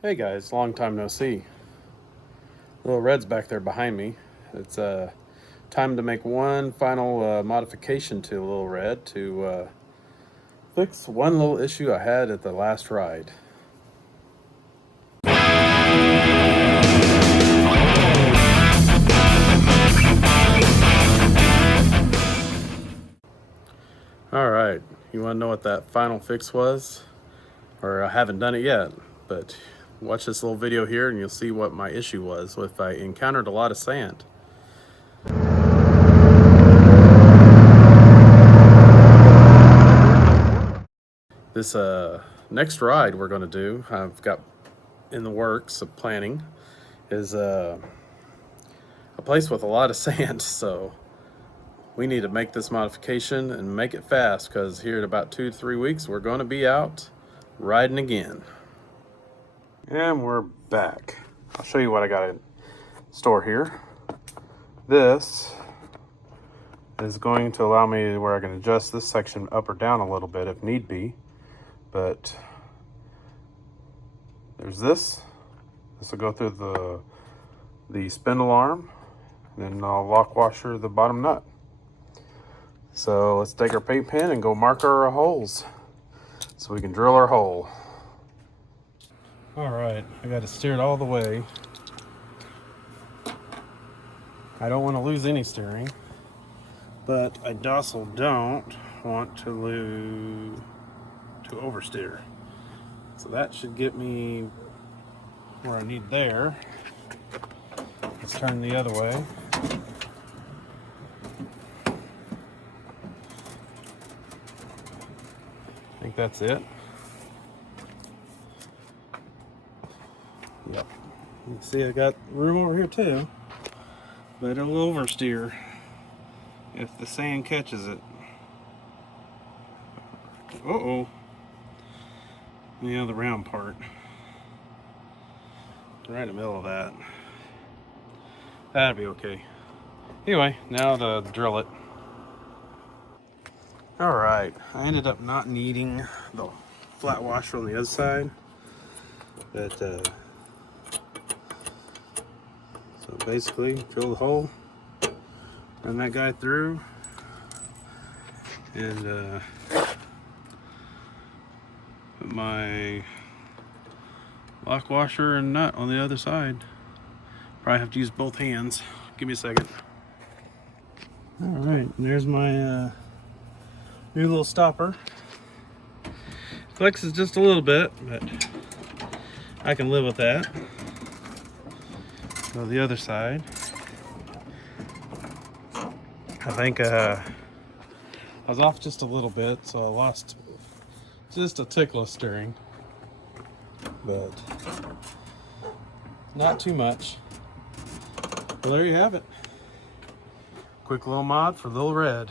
Hey guys, long time no see. Little Red's back there behind me. It's time to make one final modification to Little Red to fix one little issue I had at the last ride. Alright, you want to know what that final fix was? Or I haven't done it yet, but watch this little video here and you'll see what my issue was if I encountered a lot of sand. This next ride we're going to do, I've got in the works of planning, is a place with a lot of sand, so we need to make this modification and make it fast, because here in about 2 to 3 weeks we're going to be out riding again. And we're back. I'll show you what I got in store here. This is going to allow me where I can adjust this section up or down a little bit if need be. But there's this. This will go through the spindle arm, and then I'll lock washer the bottom nut. So let's take our paint pen and go mark our holes so we can drill our hole. All right, I got to steer it all the way. I don't want to lose any steering, but I also don't want to oversteer. So that should get me where I need there. Let's turn the other way. I think that's it. Yep. You can see I got room over here too, but it'll oversteer if the sand catches it. Uh-oh. Yeah, the round part. Right in the middle of that. That'd be okay. Anyway, now to drill it. Alright, I ended up not needing the flat washer on the other side. But, so basically, drill the hole, run that guy through, and put my lock washer and nut on the other side. Probably have to use both hands. Give me a second. Alright, there's my new little stopper. Flexes just a little bit, but I can live with that. So the other side, I think I was off just a little bit, so I lost just a tickle of steering, but not too much. Well, there you have it. Quick little mod for Little Red.